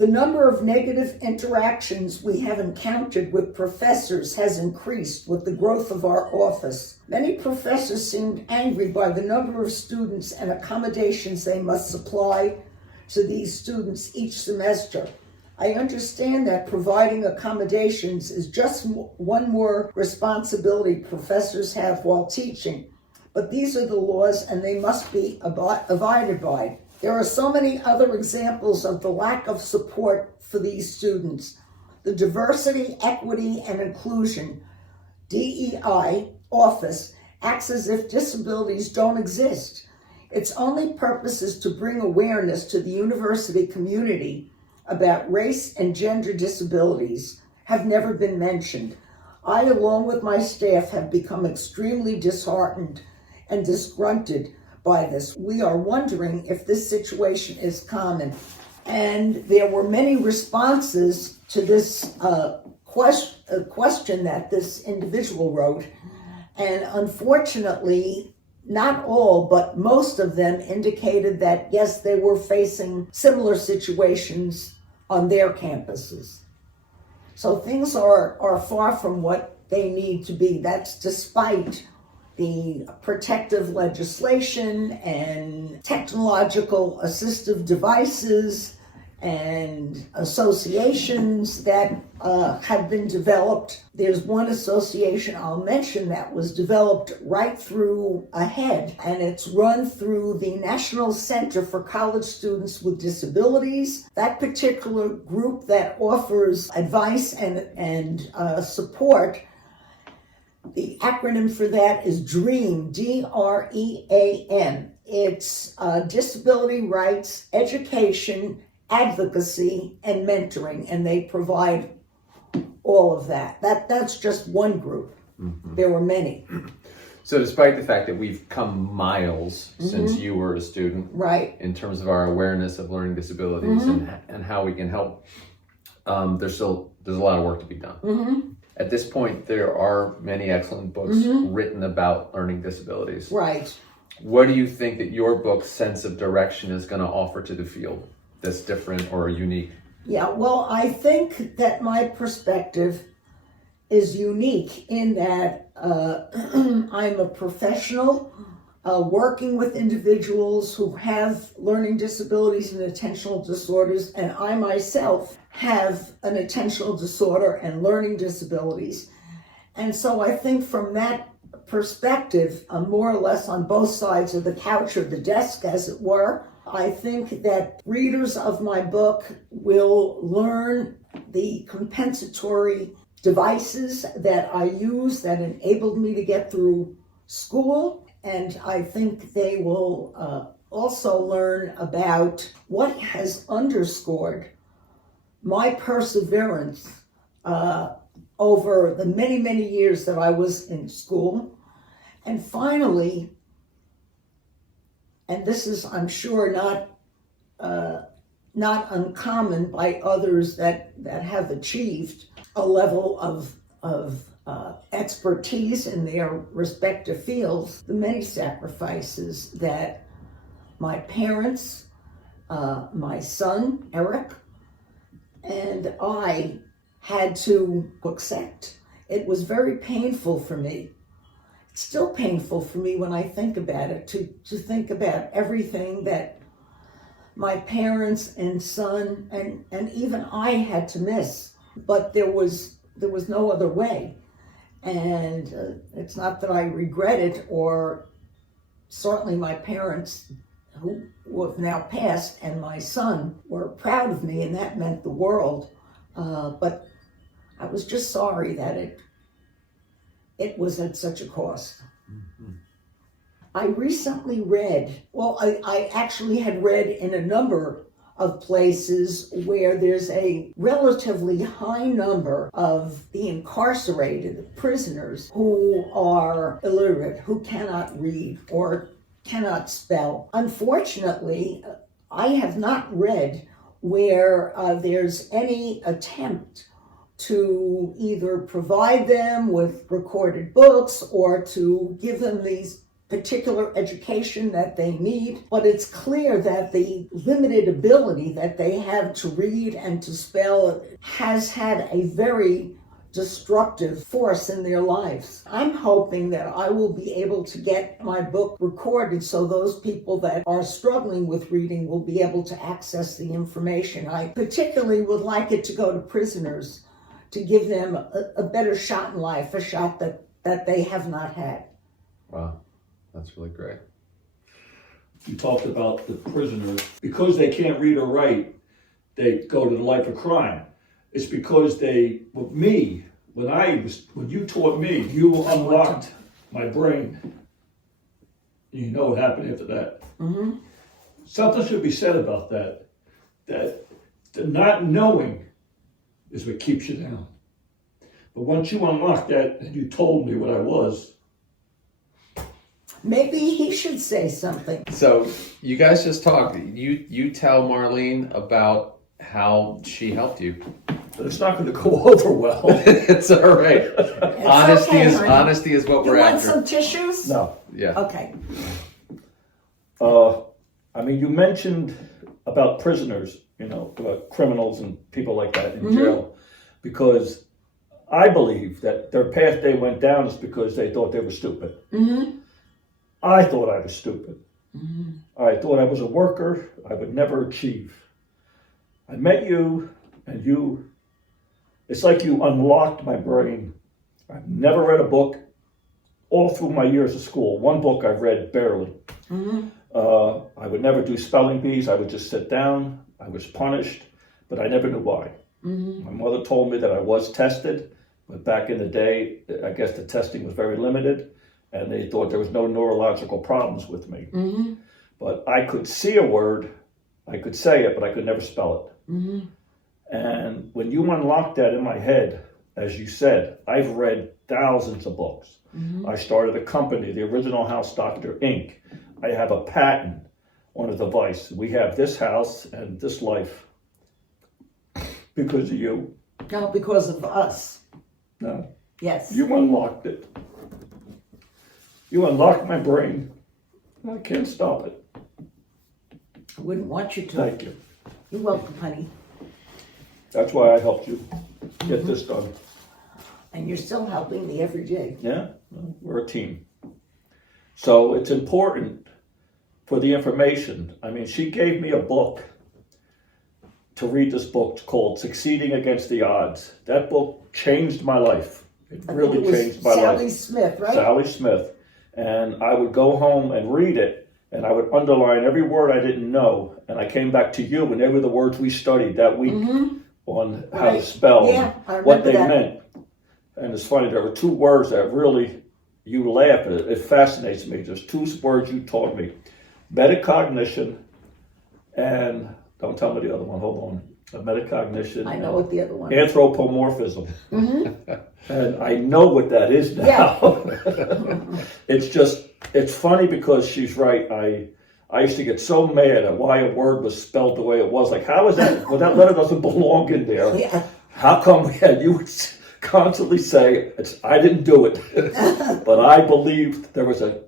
The number of negative interactions we have encountered with professors has increased with the growth of our office. Many professors seemed angry by the number of students and accommodations they must supply to these students each semester. I understand that providing accommodations is just one more responsibility professors have while teaching, but these are the laws and they must be abided by. There are so many other examples of the lack of support for these students. The Diversity, Equity, and Inclusion, DEI, office acts as if disabilities don't exist. Its only purpose is to bring awareness to the university community about race and gender disabilities have never been mentioned. I, along with my staff, have become extremely disheartened and disgruntled by this. We are wondering if this situation is common. And there were many responses to this question that this individual wrote. And unfortunately, not all, but most of them indicated that, yes, they were facing similar situations on their campuses. So things are far from what they need to be. That's despite the protective legislation and technological assistive devices and associations that have been developed. There's one association I'll mention that was developed right through AHEAD, and it's run through the National Center for College Students with Disabilities. That particular group that offers advice and support, the acronym for that is DREAM, D-R-E-A-M. It's disability rights, education, advocacy, and mentoring, and they provide all of that. That's just one group. Mm-hmm. There were many. So despite the fact that we've come miles since you were a student, right, in terms of our awareness of learning disabilities and how we can help, there's a lot of work to be done. At this point, there are many excellent books written about learning disabilities. Right. What do you think that your book's sense of direction is going to offer to the field that's different or unique? Yeah, well, I think that my perspective is unique in that I'm a professional working with individuals who have learning disabilities and attentional disorders, and I myself have an attentional disorder and learning disabilities. And so I think from that perspective, more or less on both sides of the couch or the desk, as it were, I think that readers of my book will learn the compensatory devices that I use that enabled me to get through school. And I think they will also learn about what has underscored my perseverance over the many, many years that I was in school. And finally, and this is, I'm sure, not uncommon by others that have achieved a level of expertise in their respective fields, the many sacrifices that my parents, my son, Eric, and I had to accept. It was very painful for me. It's still painful for me when I think about it, to think about everything that my parents and son and even I had to miss. But there was no other way. And it's not that I regret it, or certainly my parents, who have now passed, and my son were proud of me, and that meant the world. But I was just sorry that it was at such a cost. Mm-hmm. I recently read, I actually had read in a number of places where there's a relatively high number of the incarcerated prisoners who are illiterate, who cannot read or cannot spell. Unfortunately, I have not read where there's any attempt to either provide them with recorded books or to give them these particular education that they need, but it's clear that the limited ability that they have to read and to spell has had a very destructive force in their lives. I'm hoping that I will be able to get my book recorded so those people that are struggling with reading will be able to access the information. I particularly would like it to go to prisoners to give them a better shot in life, a shot that they have not had. Wow, that's really great. You talked about the prisoners. Because they can't read or write, they go to the life of crime. It's because when you taught me, you unlocked my brain. You know what happened after that. Mm-hmm. Something should be said about that. That the not knowing is what keeps you down. But once you unlocked that and you told me what I was, maybe he should say something. So you guys just talk. You tell Marlene about how she helped you. it's not going to go over well. It's all right. Honesty is what You we're want after. some tissues? No. Yeah. Okay. I mean, you mentioned about prisoners, about criminals and people like that in jail, because I believe that their path they went down is because they thought they were stupid. Mm-hmm. I thought I was stupid. Mm-hmm. I thought I was a worker I would never achieve. I met you, and it's like you unlocked my brain. I've never read a book all through my years of school. One book I've read barely. Mm-hmm. I would never do spelling bees. I would just sit down. I was punished, but I never knew why. Mm-hmm. My mother told me that I was tested, but back in the day, I guess the testing was very limited, and they thought there was no neurological problems with me. Mm-hmm. But I could see a word, I could say it, but I could never spell it. Mm-hmm. And when you unlocked that in my head, as you said, I've read thousands of books. Mm-hmm. I started a company, the Original House Doctor, Inc. I have a patent on a device. We have this house and this life because of you. No, because of us. No, Yes. you unlocked it. You unlocked my brain. I can't stop it. I wouldn't want you to. Thank you. You're welcome, honey. That's why I helped you get this done. And you're still helping me every day. Yeah, well, we're a team. So it's important for the information. I mean, she gave me a book to read. This book called Succeeding Against the Odds. That book changed my life. It really changed my life. Sally Smith, right? Sally Smith. And I would go home and read it, and I would underline every word I didn't know. And I came back to you, and they were the words we studied that week on how to spell and what they meant. And it's funny, there were two words that really, you laugh at it. It fascinates me. There's two words you taught me. Metacognition and, don't tell me the other one, hold on. Metacognition. I know what the other one is. Anthropomorphism. Mm-hmm. And I know what that is now. It's funny because she's right. I used to get so mad at why a word was spelled the way it was. Like, how is that? Well, that letter doesn't belong in there. Yeah. How come you would constantly say, I didn't do it. But I believed there was a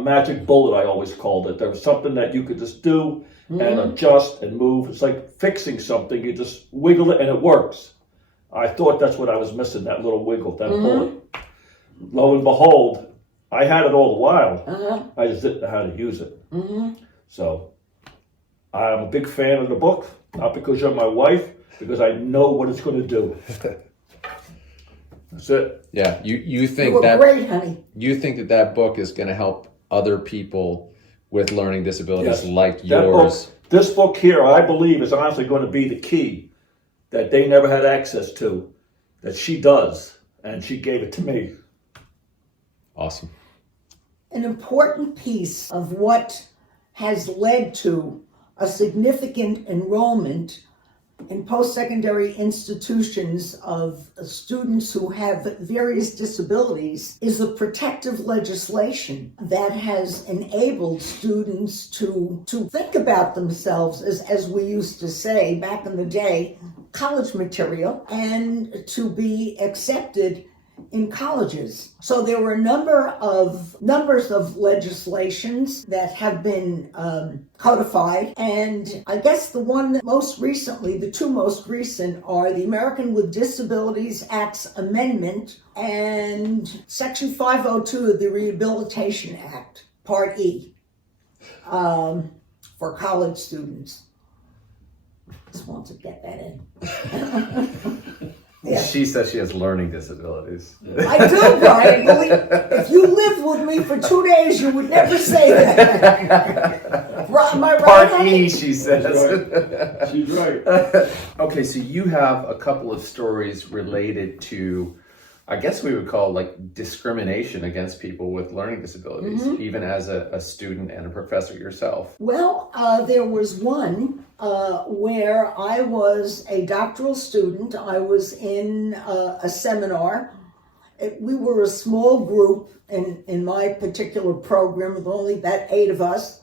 magic bullet, I always called it. There was something that you could just do and adjust and move. It's like fixing something. You just wiggle it and it works. I thought that's what I was missing, that little wiggle, that bullet. Lo and behold, I had it all the while. I just didn't know how to use it. So I'm a big fan of the book, not because you're my wife, because I know what it's going to do. That's it. Yeah, you think You were that great, honey. You think that book is going to help other people with learning disabilities like That yours? This book here, I believe, is honestly going to be the key that they never had access to, that she does, and she gave it to me. Awesome. An important piece of what has led to a significant enrollment in post-secondary institutions of students who have various disabilities is a protective legislation that has enabled students to think about themselves as we used to say back in the day, college material, and to be accepted in colleges. So there were numbers of legislations that have been codified, and I guess the two most recent are the American with Disabilities Act's amendment and Section 502 of the Rehabilitation Act, Part E, for college students. Just want to get that in. Yeah. She says she has learning disabilities. I do, Brian. If you lived with me for 2 days, you would never say that. Am I right? Part E, she says. Right. She's right. Okay, so you have a couple of stories related to, I guess we would call like discrimination against people with learning disabilities, even as a student and a professor yourself. Well, there was one where I was a doctoral student. I was in a seminar. We were a small group in my particular program with only about 8 of us.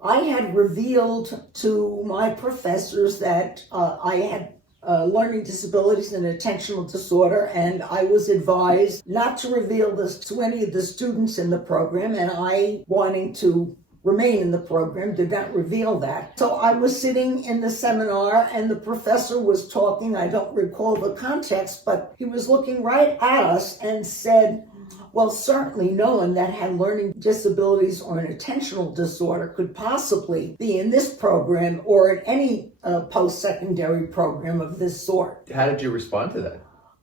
I had revealed to my professors that I had learning disabilities and attentional disorder, and I was advised not to reveal this to any of the students in the program, and I, wanting to remain in the program, did not reveal that. So I was sitting in the seminar and the professor was talking. I don't recall the context, but he was looking right at us and said, well, certainly no one that had learning disabilities or an attentional disorder could possibly be in this program or in any post-secondary program of this sort. How did you respond to that?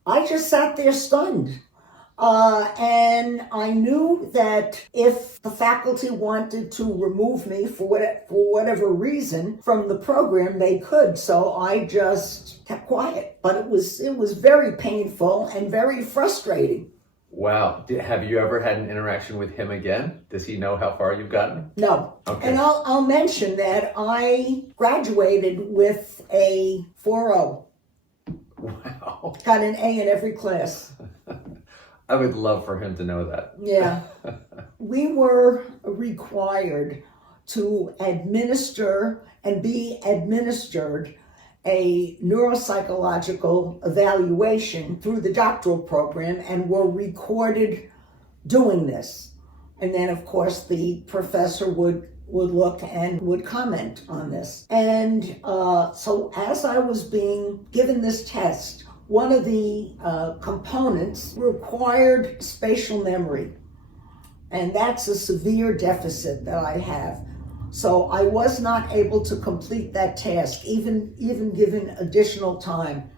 I just sat there stunned. And I knew that if the faculty wanted to remove me for whatever reason from the program, they could. So I just kept quiet. But it was very painful and very frustrating. Wow. Have you ever had an interaction with him again? Does he know how far you've gotten? No. Okay. And I'll mention that I graduated with a 4.0. Wow. Got an A in every class. I would love for him to know that. Yeah. We were required to administer and be administered a neuropsychological evaluation through the doctoral program and were recorded doing this. And then, of course, the professor would look and would comment on this. And so as I was being given this test, one of the components required spatial memory. And that's a severe deficit that I have. So I was not able to complete that task, even given additional time.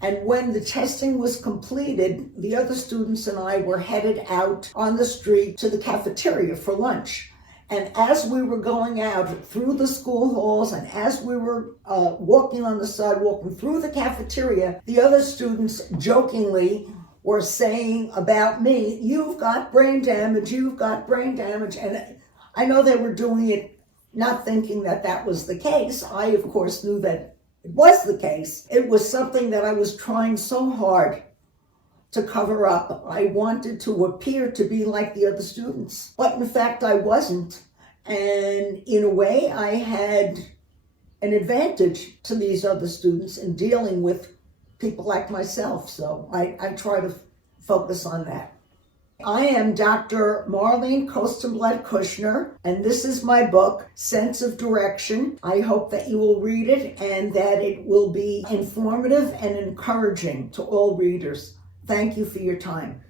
And when the testing was completed, the other students and I were headed out on the street to the cafeteria for lunch. And as we were going out through the school halls and as we were walking on the sidewalk and through the cafeteria, the other students jokingly were saying about me, "You've got brain damage, you've got brain damage." And I know they were doing it not thinking that that was the case. I, of course, knew that it was the case. It was something that I was trying so hard to cover up. I wanted to appear to be like the other students, but in fact I wasn't. And in a way, I had an advantage to these other students in dealing with people like myself. So I try to focus on that. I am Dr. Marlene Kushner, and this is my book, Sense of Direction. I hope that you will read it and that it will be informative and encouraging to all readers. Thank you for your time.